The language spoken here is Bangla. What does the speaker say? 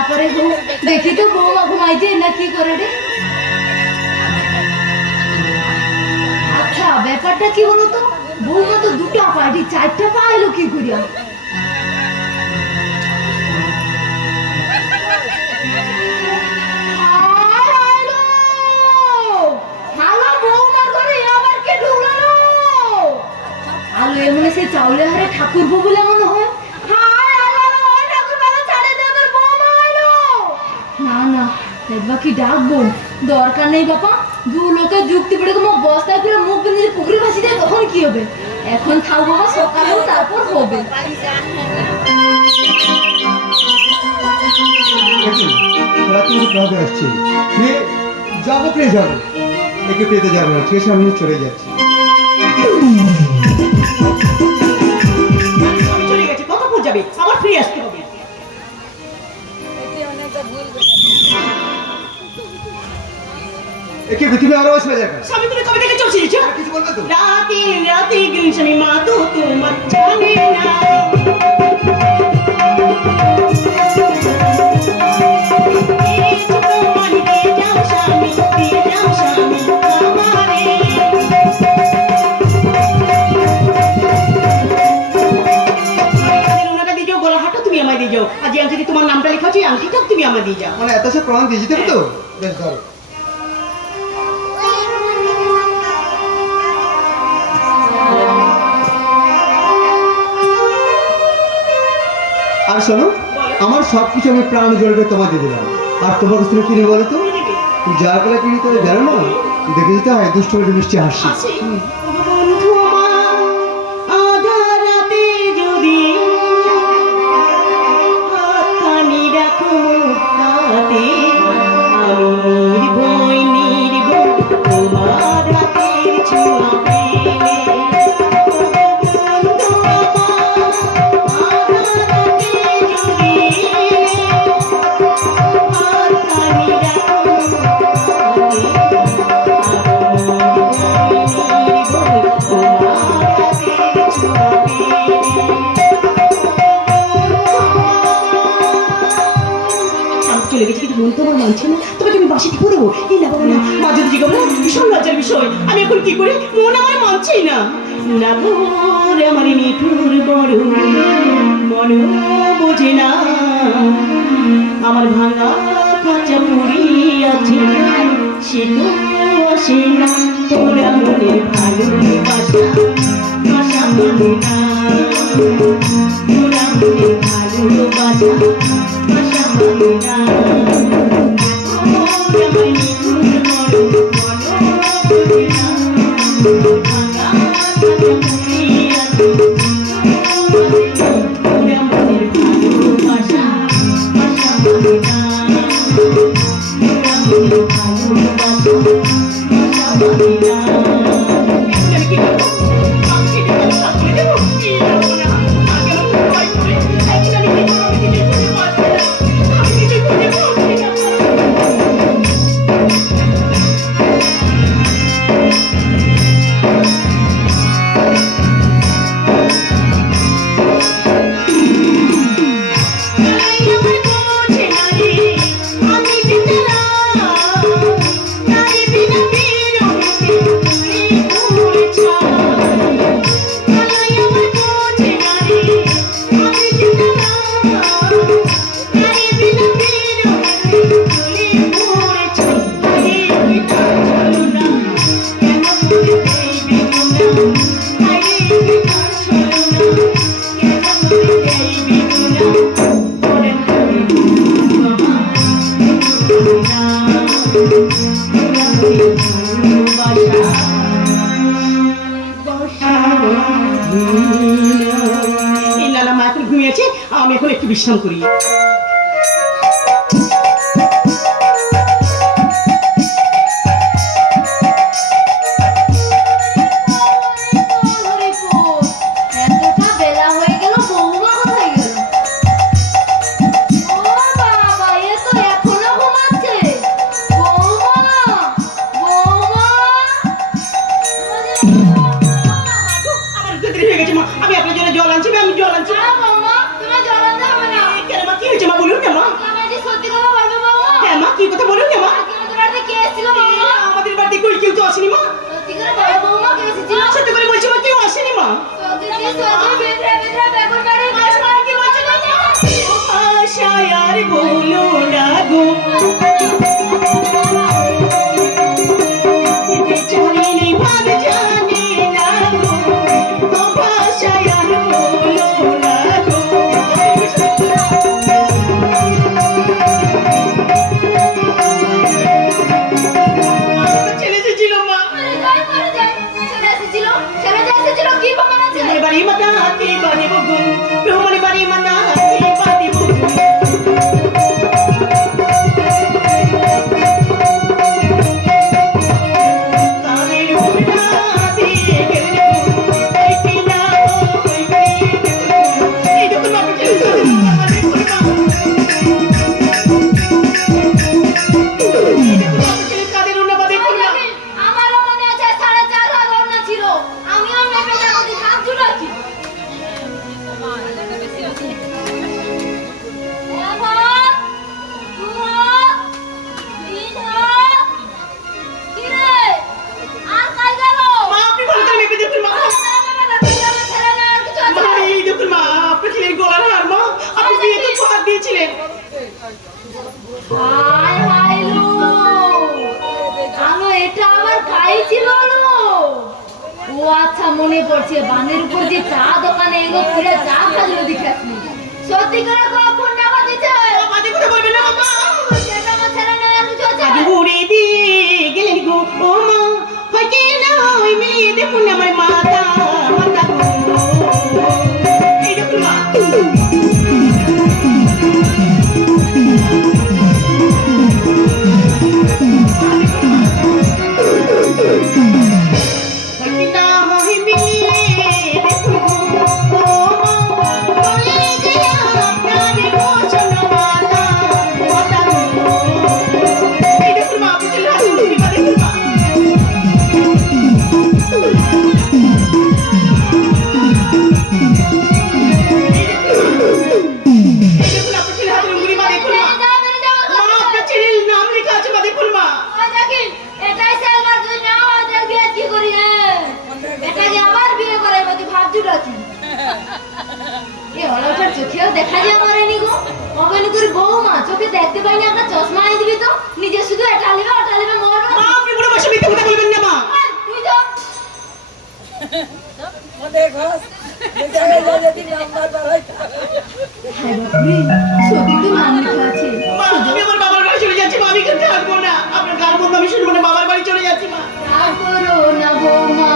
তারপরে দেখি তো বৌমা ঘুমাইছে না কি করে রে। আচ্ছা ব্যাপারটা কি হলো তো, বৌমা তো দুটা পাটি চারটা পা এলো কি করিয়া? আলো এমন সে চাউলে হারে ঠাকুর বলে মনে হয়। না না দেখবা কি ডাকবো, দরকার নেই বাবা। দু লোকের যুক্তি পেড়ে তোমার বস্তায় করে মুখ বেঁধে পুকুরে ভাসি দেয় তখন কি হবে? এখন থাক বাবা, সকালেও তারপর হবে। আসছি যাবো, পেয়ে যাবো, একে পেতে যাবো না, ঠিক আছে আমি চলে যাচ্ছি। চলে গেছে, কতক্ষণ যাবে? আবার ফিরে আসতে হবে। একে পৃথিবী আরো আসবে জায়গা। স্বামী তুমি কবে থেকে চলছিস? কিছু বলবে তো? রাতে রাতে গৃহস্বামী মা তো তোমার জানে না। তোমার নামটা লেখা আছে আংটিটা তুমি আমার দিয়ে যাও। মানে এত সব প্রমাণ দিয়ে যেতে তো বেশ ধরো। আর শোনো, আমার সবকিছু আমি প্রাণ জড়িয়ে তোমার দিয়ে দিলাম। আর তোমার কাছ থেকে কিনে বলো তো, যা গেলে কিনে তো জানো না, দেখে যেতে হয় দুষ্ট করে মিষ্টি হাসি। ভীষণ লজ্জার বিষয়, আমি এখন কি করে? মন আমার মানছেই না। না ভোরে আমার নিঠুর বড় মন বোঝে না, আমার ভাঙা কাঁচা পুরি আছে সে তো আসে না। তোরা মনে ভালোবাসা ভাষা বলে না, তোরা মনে ভালোবাসা ভাষা বলে না। আমি এখন একটু বিশ্রাম করি। আমি আপনার জন্য জল আনছি, আমি জল আনছি। মা, তোমার জল আনতে হবে না। কেন মা, কি হয়েছে মা, বলুন না মা। আমি কি বলছো গো মা? ও ভাষায় আর বলো না গো, বেচারিনি ভাব জানে না গো, ও ভাষায় আর বলো না গো। ছেলে এসেছিল মা, তোমার বাড়ি মাতা কে বাড়িব গো, তোমার বাড়ি মাতা কে বাড়িব গো। তাদের উল্টা দিয়ে গেলেন গো, এই কি না হইবে গো। এই দেখুন বাবু ছেলে আমাদের করবা, এই দেখুন বাবু ছেলে কাদের উল্টা বাদে করবা। আমারও মনে আছে 4.5 ভাগ ওড়না ছিল, আমিও মেপে যাবো দি হাত জুড়াচ্ছি। মা আপনি ভালো করে মেপে দেখুন মা। মা এই দেখুন মা, আপনার ছেলের গলার হার মা, আপনি বিয়েতে উপহার দিয়েছিলেন। এটা আমার গায়ে ছিল না। ও আচ্ছা, মনে পড়ছে, বানের উপর যে চা দোকানে এগো ফিরে চা খাইলো দেখাচ্ছি। সত্যি করে কখন নেওয়া দিচ্ছে? বাজে কথা বলবেন না মা। সেটা আমার ছেলে নয়, আর কিছু আছে? আজ উড়ে দিয়ে গেলেন গো ও মা, হয় কি না ওই মিলিয়ে দেখুন আমার মাতা মাতা গো। এই দেখুন মা, হয় কি না হয় মিলিয়ে দেখুন গো ও মা, বলে যে আপনার বচন মাতা মাতা গো। এই দেখুন মা, আপনি ছেলের হাতে উড়ে দিবা দেখুন মা। এই দেখুন আপনার ছেলের হাতে উড়ে মা দেখুন মা। মা আপনার ছেলের নাম লেখা আছে মা দেখুন মা। ওই দেখি, এটাই সেলবার তুই না হয় দেখবি আর কি করি হ্যাঁ। এটা যে আবার বিয়ে করাই মতি ভাব জুটাচ্ছি। এ অলটার চোখেও দেখা যায় মরেনি গো। অবেন করে বৌমা চোখে দেখতে পাইনি, একটা চশমা আনি দিবি তো, নিজে শুধু এটা লিবে ওটা লিবে মরবে। মা আপনি বুড়ো বয়সে মিথ্যে কথা বলবেন না মা। তুই তো হ্যাঁ বাপরে, সত্যি তো নাম লেখা আছে। মা আমি আমার বাবার বাড়ি চলে যাচ্ছি মা, আমি এখানে থাকবো না। আপনার গান বন্ধ আমি শুনবো না, বাবার বাড়ি চলে যাচ্ছি মা। তা করো না বৌমা,